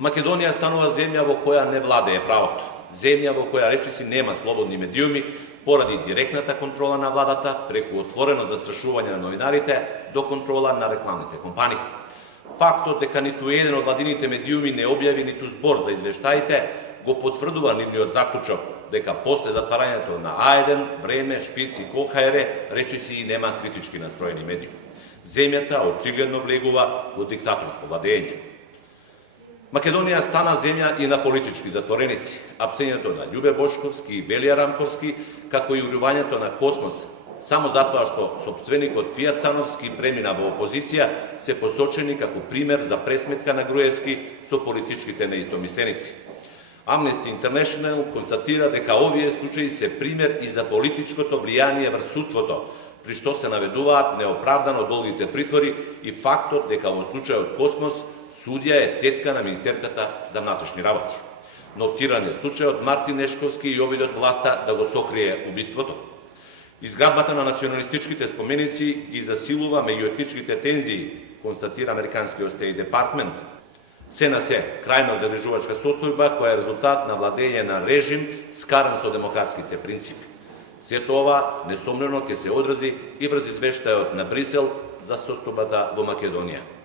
Македонија станува земја во која не владее правото. Земја во која речиси нема слободни медиуми, поради директната контрола на владата, преку отворено застрашување на новинарите, до контрола на рекламните компании. Фактот дека ниту еден од владините медиуми не објави ниту збор за извештаите, го потврдува нивниот заклучок дека после затварањето на А1, Време, Шпиц и КХР речиси и нема критички настроени медиуми. Земјата очигледно влегува во диктаторско владење. Македонија стана земја и на политички затвореници. Апсењето на Љубе Бошковски и Велија Рамковски, како и урувањето на Космос, само затоа што сопственикот Фијат Цановски премина во опозиција, се посочени како пример за пресметка на Груевски со политичките неистомисленици. Amnesty International констатира дека овие случаи се пример и за политичкото влијание врз судството, при што се наведуваат неоправдано долгите притвори и фактот дека во случајот Космос судија е тетка на министерката за внатрешни работи. Нотиран е случајот Мартин Нешковски и обидот власта да го сокрие убиството. Изградбата на националистичките споменици ги засилува меѓуетничките тензии, констатира Американскиот Стейт Департмент. Се на се, крајно задржувачка состојба која е резултат на владење на режим скаран со демократските принципи. Сето ова несомнено ќе се одрази и врз извештајот на Брисел за состојбата во Македонија.